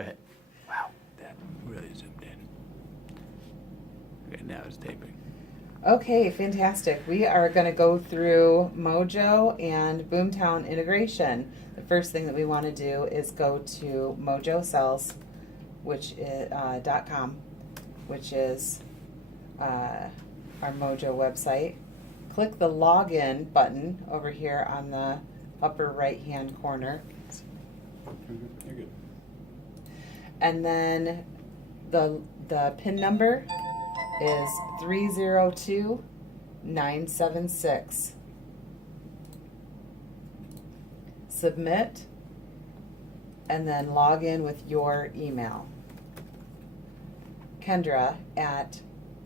Wow, that really zoomed in. Okay, now it's taping. Okay, fantastic. We are going to go through Mojo and Boomtown integration. The first thing that we want to do is go to Mojo Sells, which is .com, which is our Mojo website. Click the login button over here on the upper right hand corner. You're good. And then the PIN number is 302976. Submit, and then log in with your email. Kendra at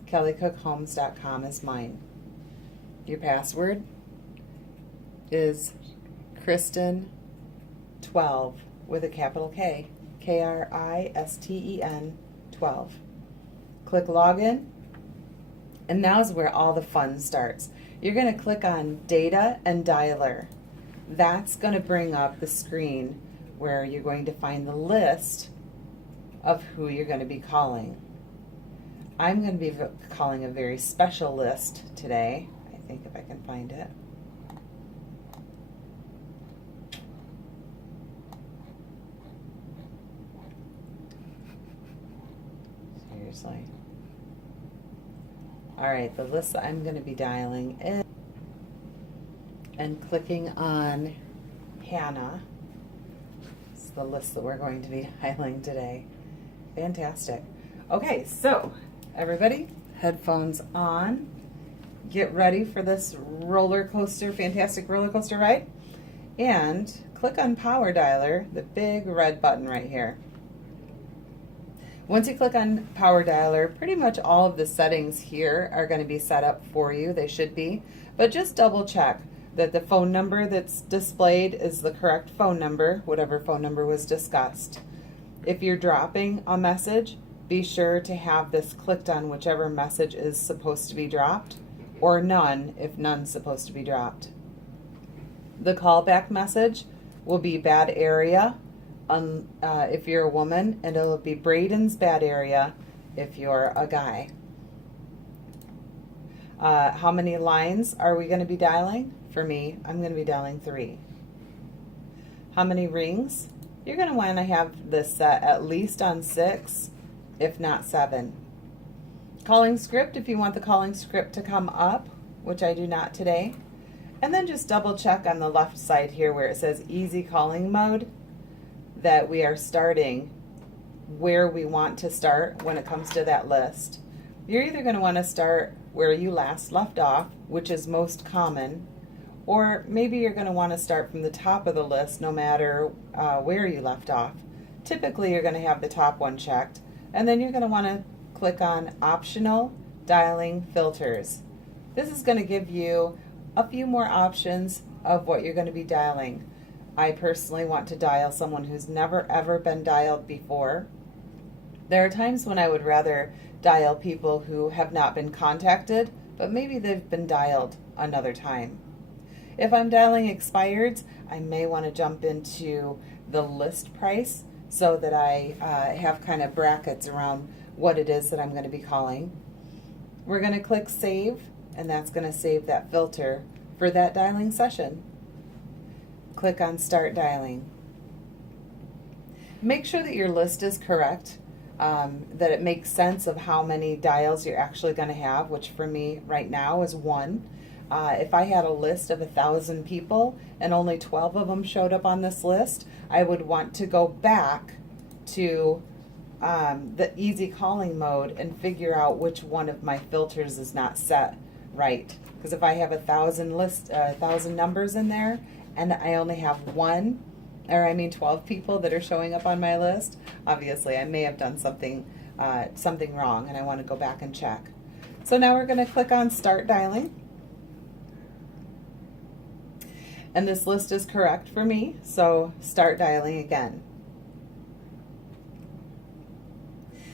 kellycookhomes.com is mine. Your password is Kristen12 with a capital K. Kristen 12. Click login, and now's where all the fun starts. You're going to click on data and dialer. That's going to bring up the screen where you're going to find the list of who you're going to be calling. I'm going to be calling a very special list today. I think if I can find it. Seriously. All right, the list that I'm going to be dialing in and clicking on Hannah. It's the list that we're going to be dialing today. Fantastic. Okay, so everybody, headphones on. Get ready for this roller coaster, fantastic roller coaster ride. And click on Power Dialer, the big red button right here. Once you click on Power Dialer, pretty much all of the settings here are going to be set up for you. They should be. But just double check that the phone number that's displayed is the correct phone number, whatever phone number was discussed. If you're dropping a message, be sure to have this clicked on whichever message is supposed to be dropped, or none if none's supposed to be dropped. The callback message will be bad area if you're a woman, and it'll be Braden's bad area if you're a guy. How many lines are we going to be dialing? For me, I'm going to be dialing 3. How many rings? You're going to want to have this set at least on 6, if not 7. Calling script, if you want the calling script to come up, which I do not today. And then just double check on the left side here where it says easy calling mode, that we are starting where we want to start when it comes to that list. You're either going to want to start where you last left off, which is most common, or maybe you're going to want to start from the top of the list no matter where you left off. Typically you're going to have the top one checked, and then you're going to want to click on optional dialing filters. This is going to give you a few more options of what you're going to be dialing. I personally want to dial someone who's never ever been dialed before. There are times when I would rather dial people who have not been contacted, but maybe they've been dialed another time. If I'm dialing expireds, I may want to jump into the list price so that I have kind of brackets around what it is that I'm going to be calling. We're going to click save, and that's going to save that filter for that dialing session. Click on Start Dialing. Make sure that your list is correct, that it makes sense of how many dials you're actually going to have, which for me right now is 1. If I had a list of 1,000 people and only 12 of them showed up on this list, I would want to go back to the easy calling mode and figure out which one of my filters is not set right. Because if I have 1,000 numbers in there, and I only have 12 people that are showing up on my list, obviously I may have done something wrong, and I want to go back and check. So now we're going to click on Start Dialing. And this list is correct for me, so start dialing again.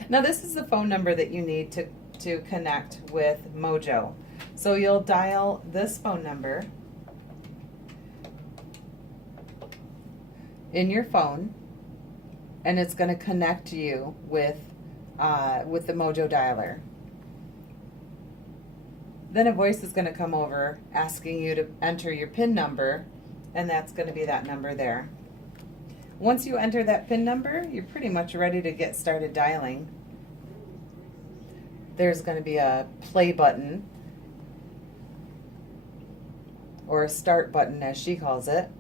Now this is the phone number that you need to connect with Mojo. So you'll dial this phone number in your phone, and it's going to connect you with the Mojo dialer. Then a voice is going to come over asking you to enter your PIN number, and that's going to be that number there. Once you enter that PIN number, you're pretty much ready to get started dialing. There's going to be a play button, or a start button as she calls it,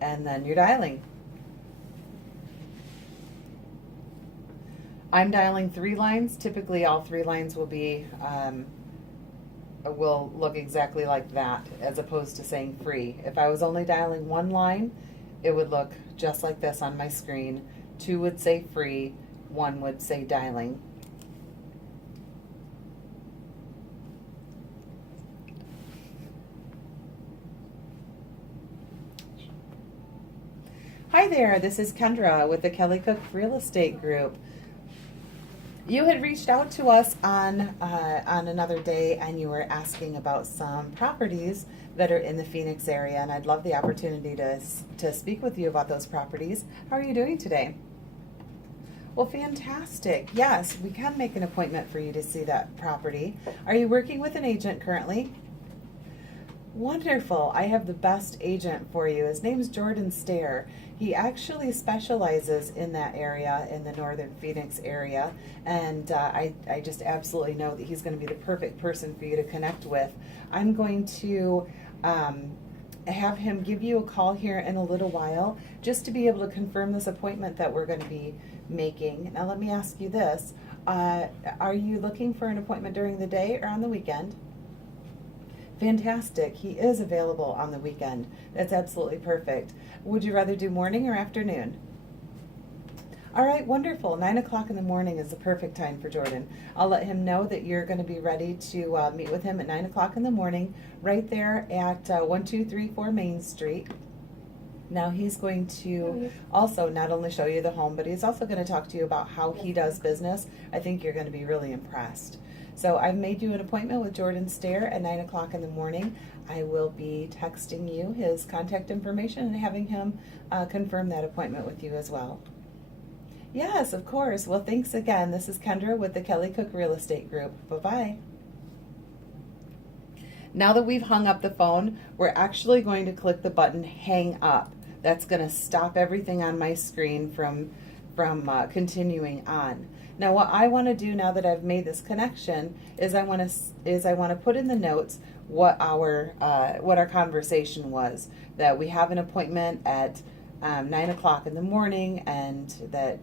and then you're dialing. I'm dialing 3 lines. Typically all 3 lines will be will look exactly like that, as opposed to saying free. If I was only dialing 1 line, it would look just like this on my screen. 2 would say free, 1 would say dialing. Hi there, this is Kendra with the Kelly Cook Real Estate Group. You had reached out to us on another day, and you were asking about some properties that are in the Phoenix area, and I'd love the opportunity to speak with you about those properties. How are you doing today? Well, fantastic. Yes, we can make an appointment for you to see that property. Are you working with an agent currently? Wonderful. I have the best agent for you. His name's Jordan Stair. He actually specializes in that area, in the northern Phoenix area, and I just absolutely know that he's going to be the perfect person for you to connect with. I'm going to have him give you a call here in a little while just to be able to confirm this appointment that we're going to be making. Now let me ask you this. Are you looking for an appointment during the day or on the weekend? Fantastic. He is available on the weekend. That's absolutely perfect. Would you rather do morning or afternoon? All right, wonderful. 9 o'clock in the morning is the perfect time for Jordan. I'll let him know that you're going to be ready to meet with him at 9 o'clock in the morning right there at 1234 Main Street. Now he's going to also not only show you the home, but he's also going to talk to you about how he does business. I think you're going to be really impressed. So I've made you an appointment with Jordan Stair at 9 o'clock in the morning. I will be texting you his contact information and having him confirm that appointment with you as well. Yes, of course. Well, thanks again. This is Kendra with the Kelly Cook Real Estate Group. Bye-bye. Now that we've hung up the phone, we're actually going to click the button Hang Up. That's going to stop everything on my screen from continuing on. Now, what I want to do now that I've made this connection is I want to put in the notes what our conversation was. That we have an appointment at 9 o'clock in the morning, and that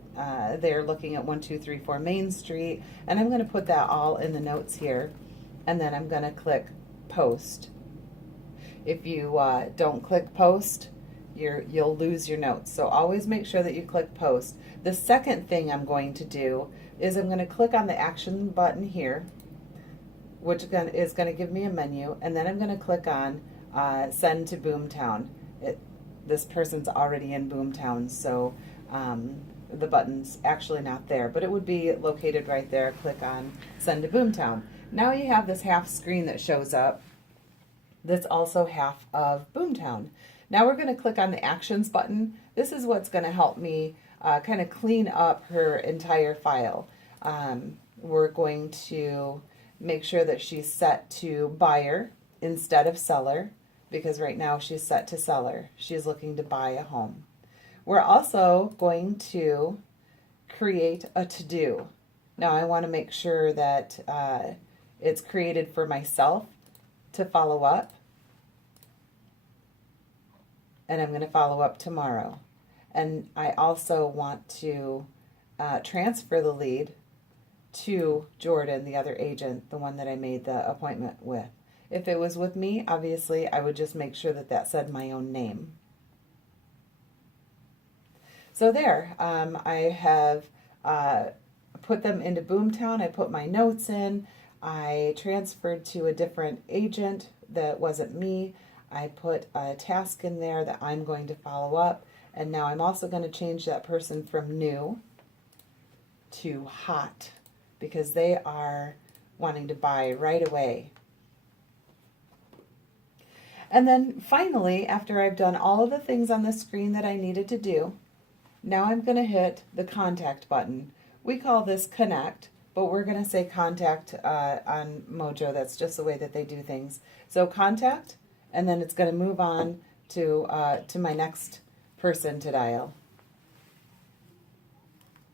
they're looking at 1234 Main Street. And I'm going to put that all in the notes here, and then I'm going to click Post. If you don't click Post, you'll lose your notes. So always make sure that you click Post. The second thing I'm going to do is I'm going to click on the action button here, which is going to give me a menu, and then I'm going to click on Send to Boomtown. This person's already in Boomtown, so the button's actually not there, but it would be located right there. Click on Send to Boomtown. Now you have this half screen that shows up that's also half of Boomtown. Now we're going to click on the Actions button. This is what's going to help me kind of clean up her entire file. We're going to make sure that she's set to buyer instead of seller, because right now she's set to seller. She's looking to buy a home. We're also going to create a to-do. Now I want to make sure that it's created for myself to follow up, and I'm going to follow up tomorrow. And I also want to transfer the lead to Jordan, the other agent, the one that I made the appointment with. If it was with me, obviously, I would just make sure that that said my own name. So there, I have put them into Boomtown. I put my notes in. I transferred to a different agent that wasn't me. I put a task in there that I'm going to follow up. And now I'm also going to change that person from new to hot, because they are wanting to buy right away. And then finally, after I've done all of the things on the screen that I needed to do, Now I'm going to hit the contact button. We call this connect, but we're going to say contact on Mojo. That's just the way that they do things. So contact, and then it's going to move on to my next person to dial.